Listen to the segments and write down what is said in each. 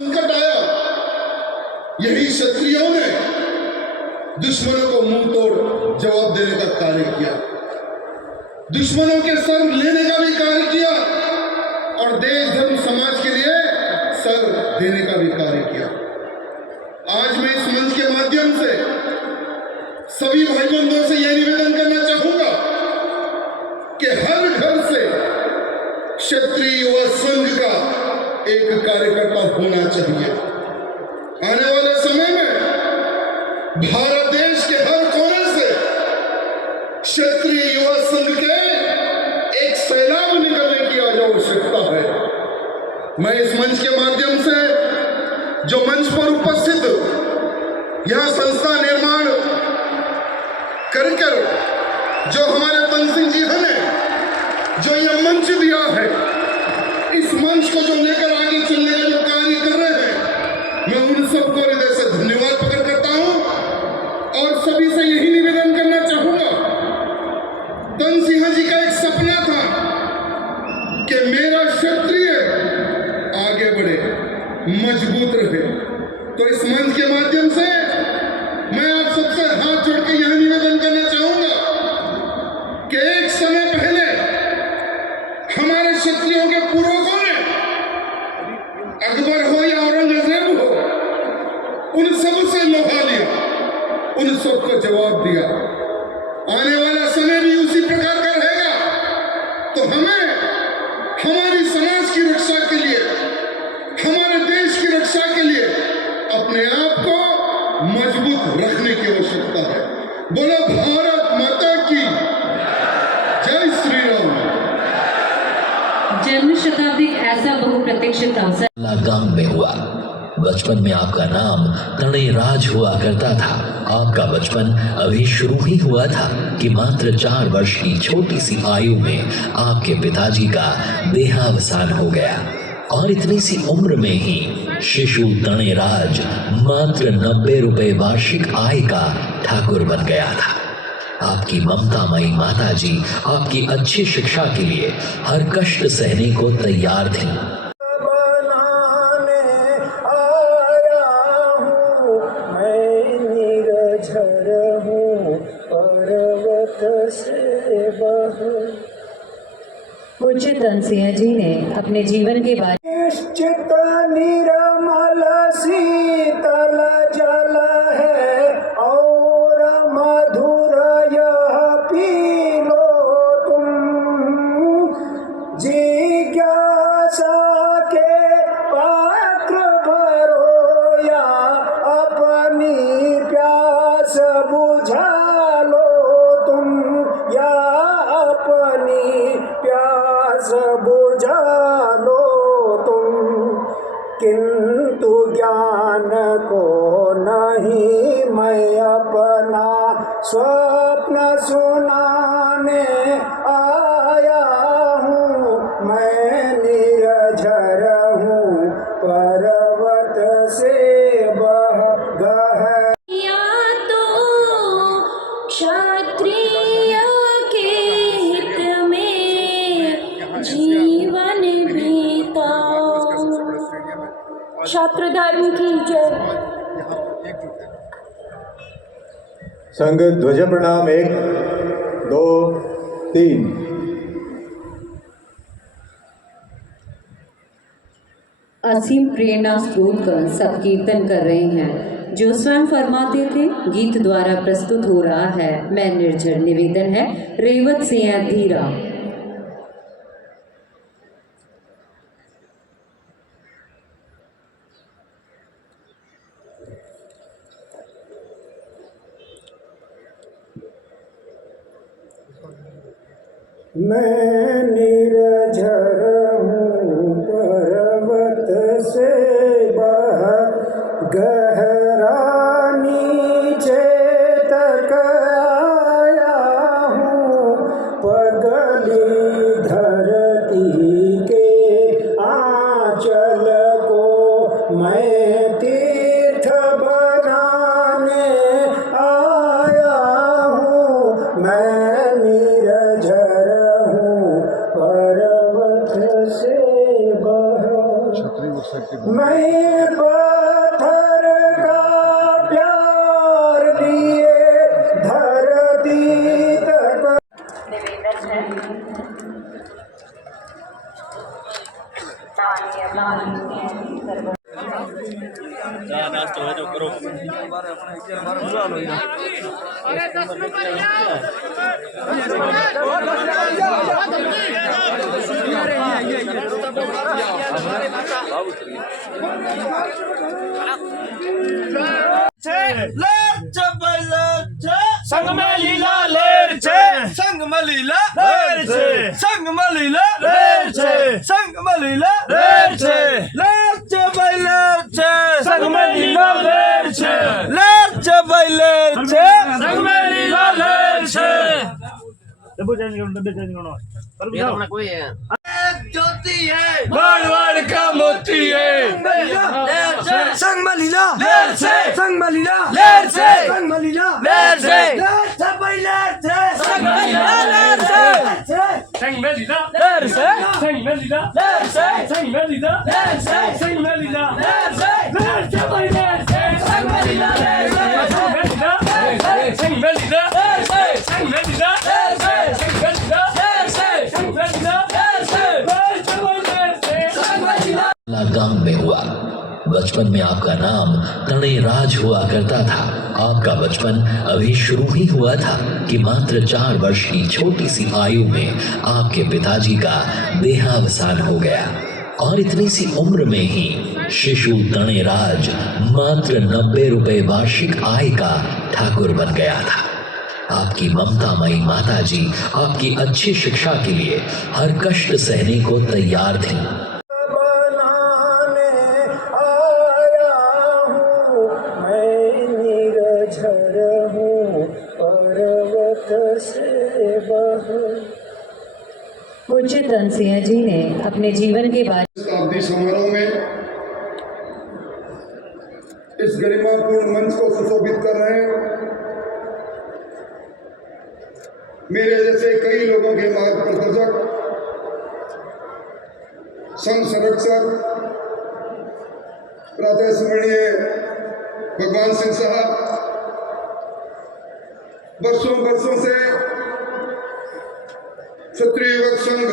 संकट आया, यही क्षत्रियों ने दुश्मनों को मुंह तोड़ जवाब देने का कार्य किया, दुश्मनों के सर लेने का भी कार्य किया और देश धर्म समाज के लिए सर देने का भी कार्य किया। आज मैं इस मंच के माध्यम से सभी भाई बंधुओं से यह निवेदन करना चाहूंगा कि हर घर से क्षत्रिय युवा संघ का एक कार्यकर्ता होना चाहिए। आने वाले समय में भारत देश के हर कोने से क्षत्रिय युवा संघ के एक सैलाब निकलने की आज आवश्यकता है। मैं इस मंच के माध्यम से जो मंच पर उपस्थित यह संस्था निर्माण कर जो हमारे तनसिंह जी ने जो यह मंच दिया है, इस मंच को जो लेकर आगे चलने का जो कार्य कर रहे हैं, मैं उन सबको हृदय से धन्यवाद प्रकट करता हूं और सभी से यही निवेदन करना चाहूंगा। तनसिंह जी का एक सपना था कि मेरा क्षत्रिय आगे बढ़े, मजबूत रहे। तो इस मंच के माध्यम से मैं आप सबसे हाथ जोड़ के यह निवेदन करना चाहूंगा कि एक समय पहले हमारे क्षत्रियों के पूर्वजों ने, अकबर हो या औरंगजेब हो, उन सब से लोहा लिया, उन सबको जवाब दिया। आने वाला समय भी उसी प्रकार का रहेगा। तो हमें हमारी समाज की रक्षा के लिए, हमारे देश की रक्षा के लिए अपने आप को मजबूत रखने की आवश्यकता है। बोलो भारत माता की जय श्री राम। जन्म शताब्दी ऐसा बहुप्रतीक्षित अवसर गांव में हुआ। बचपन में आपका नाम तणेराज हुआ करता था। आपका बचपन अभी शुरू ही हुआ था कि मात्र 4 वर्ष की छोटी सी आयु में आपके पिताजी का देहावसान हो गया और इतनी सी उम्र में ही शिशु तणेराज मात्र 90 रुपए वार्षिक आय का ठाकुर बन गया था। आपकी ममतामयी माताजी आपकी अच्छी शिक्षा के लिए हर कष्ट सहने को तैयार थी। पूज्य तनसिंह जी ने अपने जीवन के बारे निर्मल शीतल जल है और मधुर यह पी लो तुम, जिज्ञासा के पात्र भरो या अपनी प्यास बुझा लो तुम, या अपनी प्यास बुझा लो तुम, किंतु ज्ञान को नहीं मैं अपना स्वप्न सुनाने आया हूँ। मैं निर्झर हूँ पर्वत से बह गह तो क्षत्रिय के हित में जीवन बीता। छात्र धर्म की जय। संघ ध्वज प्रणाम 1 2 3। असीम प्रेरणा स्रोत का सब कीर्तन कर रहे हैं जो स्वयं फरमाते थे। गीत द्वारा प्रस्तुत हो रहा है मैं निर्झर। निवेदन है रेवत सिंह धीरा। मैं निर्झर हूँ पर्वत से बह गहरा नीचे तक आया हूँ, पगली धरती के आंचल को मैं तीर्थ बनाने आया हूँ। मैं निर्झर हूँ पर्वत से बह, मैं संग में लीला लेर छे संग में लीला लेर छे संग में लीला लेर छे संग में लीला लेर छे भाई लेर छे संग में लीला लेर छे भाई लेर छे संग में लीला लेर छे ज्योति है बाण का मोती है संग में लीला लेर छे संग में लीला लेर छे संग में लीला लेर छे भाई लेर छे संग में लीला लेर छे संग में लीला लेर छे संग में लीला लेर छे संग में लीला लेर छे संग में लीला लेर छे भाई लेर छे संग में लीला लेर छे संग में लीला लेर छे संग में लीला लेर छे संग में लीला लेर छे संग में लीला लेर छे गांव में हुआ। बचपन में आपका नाम तणे राज हुआ करता था। आपका बचपन अभी शुरू ही हुआ था कि मात्र 4 वर्ष की छोटी सी आयु में आपके पिताजी का देहावसान हो गया और इतनी सी उम्र में ही शिशु तणे राज मात्र 90 रुपए वार्षिक आय का ठाकुर बन गया था। आपकी ममतामयी माताजी आपकी अच्छी शिक्षा के लिए हर कष्ट सहने को तैयार थी। बनाने आया हूँ मैं निर्झर हूँ पर्वत से बह। पूज्य तनसिंह जी ने अपने जीवन के बारे शताब्दी समारोह में इस गरिमापूर्ण मंच को सुशोभित कर रहे हैं। मेरे जैसे कई लोगों के मार्ग प्रदर्शक, संघ संरक्षक, प्रातः स्मरणीय भगवान सिंह साहब वर्षों से क्षत्रिय युवक संघ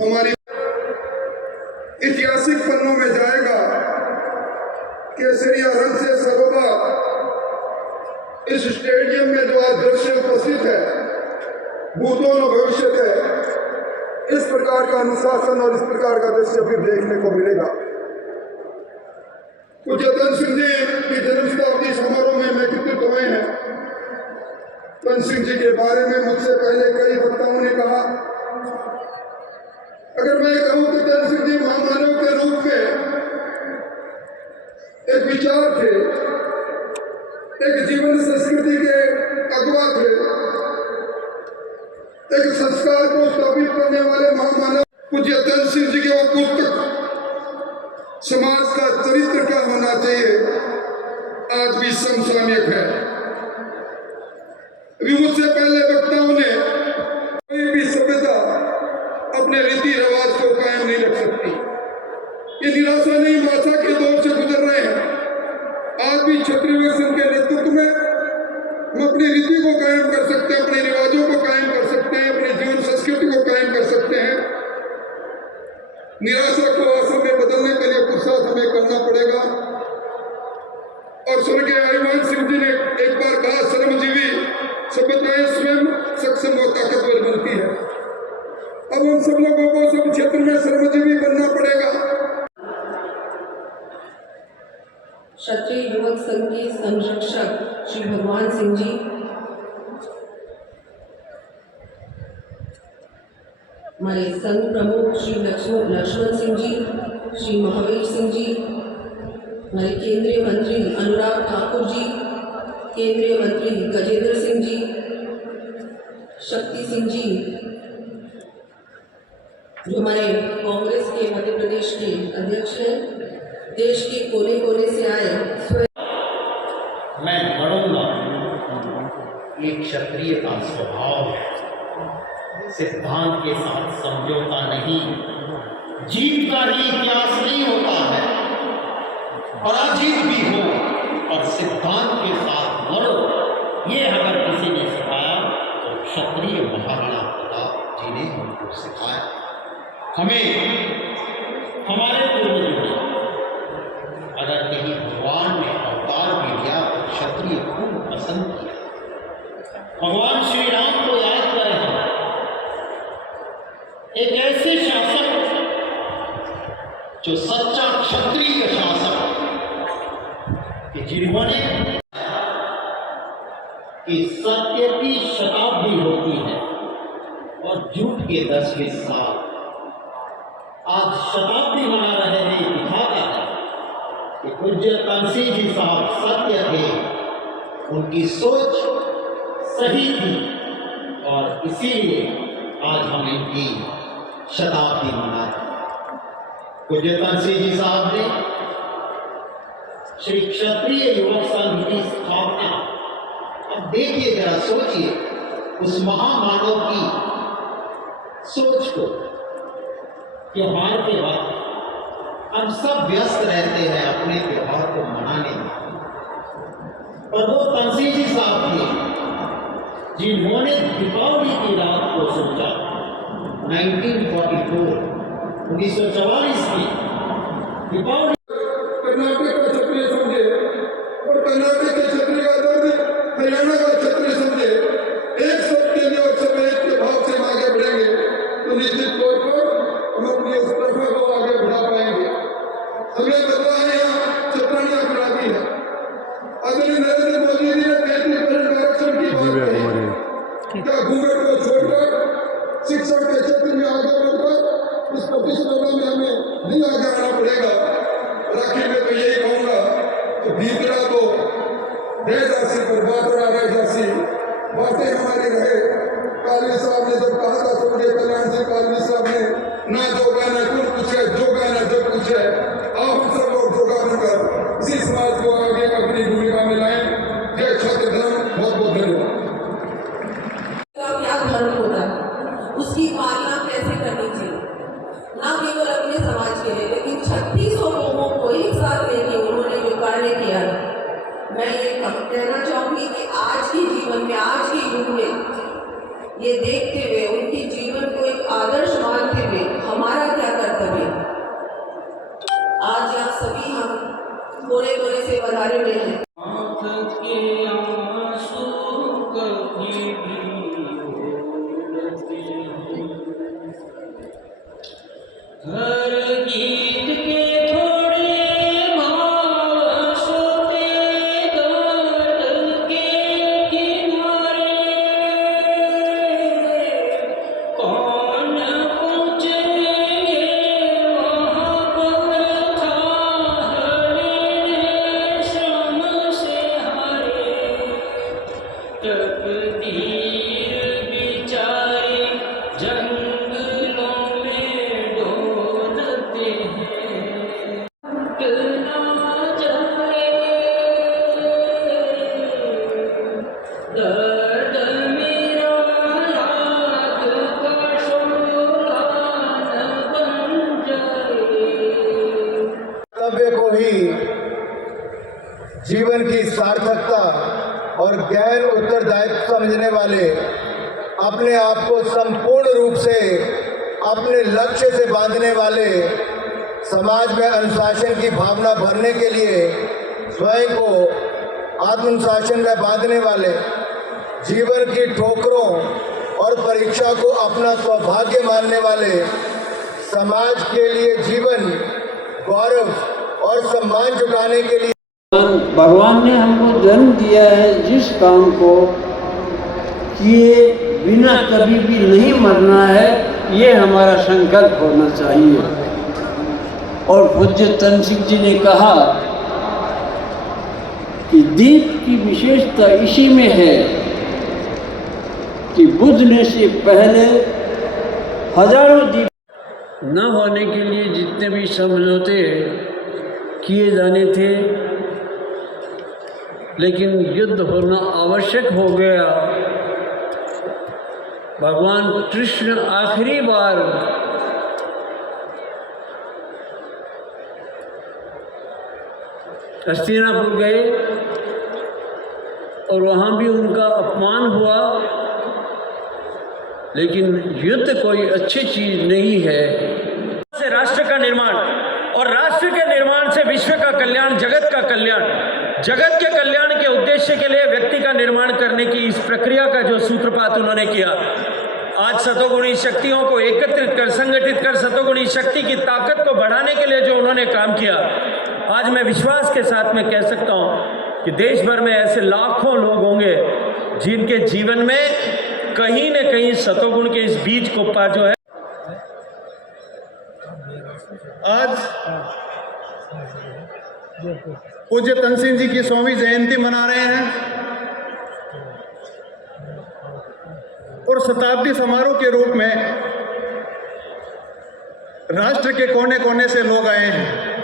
हमारी ऐतिहासिक पन्नों में जाएगा। केसरिया रंग से सर्वदा इस स्टेडियम में जो आज दृश्य उपस्थित है, भूतों और भविष्य है, इस प्रकार का अनुशासन और इस प्रकार का दृश्य फिर देखने को मिलेगा। पूज्य धन सिंह जी की जन्म शताब्दी समारोह में नेतृत्व हुए हैं। धन सिंह जी के बारे में मुझसे पहले कई वक्ताओं ने कहा, अगर मैं कहूं कि धन सिंह जी महामानव के रूप में एक विचार थे, एक जीवन संस्कृति के अगुवा थे, एक संस्कार को स्थापित करने वाले महामानव पूज्य धन सिंह जी के वो पुस्तक समाज का चरित्र क्या होना चाहिए आज भी समसामयिक है। अभी मुझसे पहले वक्ताओं ने कोई भी सभ्यता अपने रीति रिवाज को कायम नहीं रख सकती। ये निराशा नहीं माशा के दौर से गुजर रहे हैं। आज भी क्षत्रिय संघ के नेतृत्व में हम अपनी रीति को कायम कर सकते हैं, अपने रिवाजों को कायम कर सकते हैं, अपने जीवन संस्कृति को कायम कर सकते हैं। निराशा को आशा में बदलने के लिए पुरुषार्थ हमें करना पड़ेगा। और स्वर्गीय हरिवंश सिंह जी ने एक बार कहा, श्रमजीवी सभ्यताएं स्वयं सक्षम और ताकतवर बनती है। अब हम सब लोगों को सब क्षेत्र में श्रमजीवी बनना पड़ेगा। क्षत्रिय युवक संघ के संरक्षक श्री भगवान सिंह जी, हमारे संघ प्रमुख श्री लक्ष्मण सिंह जी, श्री महावीर सिंह जी, हमारे केंद्रीय मंत्री अनुराग ठाकुर जी, केंद्रीय मंत्री गजेंद्र सिंह जी, शक्ति सिंह जी, जो हमारे कांग्रेस के मध्य प्रदेश के अध्यक्ष हैं, देश के कोने कोने से आए। मैं लड़ूंगा, ये क्षत्रिय का स्वभाव है। सिद्धांत के साथ समझौता नहीं, जीत का ही इतिहास नहीं होता है। पराजित भी हो और सिद्धांत के साथ लड़ो, ये अगर किसी ने सिखाया तो क्षत्रिय महाराणा प्रताप जी ने हमको सिखाया। हमें हमारे पूर्वजों ने अगर कहीं भगवान ने अवतार भी लिया तो क्षत्रिय खूब पसंद किया। भगवान श्री राम को याद करें हम, एक ऐसे शासक जो सच्चा क्षत्रिय शासक कि जिन्होंने कि सत्य की शताब्दी होती है और झूठ के 10वें साल। आज शताब्दी मना रहे हैं, दिखाता है कि पूज्य तुलसी जी साहब सत्य थे, उनकी सोच सही थी और इसीलिए आज हम इनकी शताब्दी मनाते हैं। पूज्य तुलसी जी साहब ने श्री क्षत्रिय युवक संघ की स्थापना, अब देखिए जरा सोचिए उस महामानव की सोच को। त्योहार के वक्त हम सब व्यस्त रहते हैं अपने त्योहार को मनाने में, और वो तुलसी जी साहब थे जिन्होंने दीपावली की रात को सोचा। 1944 की दीपावली कर्नाटक का क्षत्रिय समझे और कर्नाटक के क्षत्रिय का दर्द हरियाणा का क्षत्रिय समझे। एक सब के लिए और सब एक के भाव से हम आगे बढ़ेंगे तो निश्चित तौर पर हम अपनी उस प्रथा को आगे बढ़ा पाएंगे। हमें पता है यहाँ चतुरानिया क्रांति है। आदरणीय नरेंद्र मोदी जी ने 33% आरक्षण की बात कही। क्या घूंघट को छोड़कर शिक्षण के क्षेत्र में आगे बढ़कर इस प्रतिस्पर्धा में हमें नहीं आगे आना पड़ेगा। राखी में तो यही कहूँगा कि भीतरा तो रह जासी पर बातरा रह जासी, बातें हमारी रहे। कालवी साहब ने जब कहा था, स्वर्गीय कल्याण सिंह कालवी साहब ने, ना जोगा ना कुल कुछ है, जोगा ना जब कुछ है। आप हम सब लोग जोगा बनकर इसी समाज को आगे अपनी भूमिका में लाएं। जय छात्र धर्म, बहुत बहुत धन्यवाद। क्या धर्म होता है, उसकी पालना कैसे करनी चाहिए, ना केवल अपने समाज के लिए लेकिन 3600 लोगों को एक साथ लेके उन्होंने जो कार्य किया है, मैं ये कहना चाहूंगी कि आज के जीवन में, आज के युग में ये देखते हुए, उनके जीवन को एक आदर्श मानते हुए हमारा क्या कर्तव्य है। आज यहाँ सभी हम कोने कोने से पधारे हुए हैं। हर गीत के थोड़े भाव सोते दर्द के किनारे, कौन पहुँचेंगे वहाँ पर था हरे श्रम से हारे। तकदीर बिचारे जंगलों में डोलते हैं, ना जाए दर्द मेरा याद का शोला न बन जाए। कर्तव्य को ही जीवन की सार्थकता और गैर उत्तरदायित्व समझने वाले, अपने आप को संपूर्ण रूप से अपने लक्ष्य से बांधने वाले, समाज में अनुशासन की भावना भरने के लिए स्वयं को आत्मनुशासन में बांधने वाले, जीवन की ठोकरों और परीक्षा को अपना सौभाग्य मानने वाले, समाज के लिए जीवन, गौरव और सम्मान जुटाने के लिए भगवान ने हमको जन्म दिया है जिस काम को किए बिना कभी भी नहीं मरना है, ये हमारा संकल्प होना चाहिए। और पूज्य तन सिंह जी ने कहा कि दीप की विशेषता इसी में है कि बुझने से पहले हजारों दीप न होने के लिए जितने भी समझौते किए जाने थे, लेकिन युद्ध होना आवश्यक हो गया। भगवान कृष्ण आखिरी बार हस्तिनापुर गए और वहाँ भी उनका अपमान हुआ, लेकिन युद्ध कोई अच्छी चीज़ नहीं है। राष्ट्र का निर्माण और राष्ट्र के निर्माण से विश्व का कल्याण, जगत का कल्याण, जगत के कल्याण के उद्देश्य के लिए व्यक्ति का निर्माण करने की इस प्रक्रिया का जो सूत्रपात उन्होंने किया, आज सतोगुणी शक्तियों को एकत्रित कर, संगठित कर, सतोगुणी शक्ति की ताकत को बढ़ाने के लिए जो उन्होंने काम किया, आज मैं विश्वास के साथ में कह सकता हूं कि देश भर में ऐसे लाखों लोग होंगे जिनके जीवन में कहीं न कहीं सतोगुण के इस बीज को पा जो है। आज पूज्य तनसेन जी की 100वीं जयंती मना रहे हैं और शताब्दी समारोह के रूप में राष्ट्र के कोने कोने से लोग आए हैं।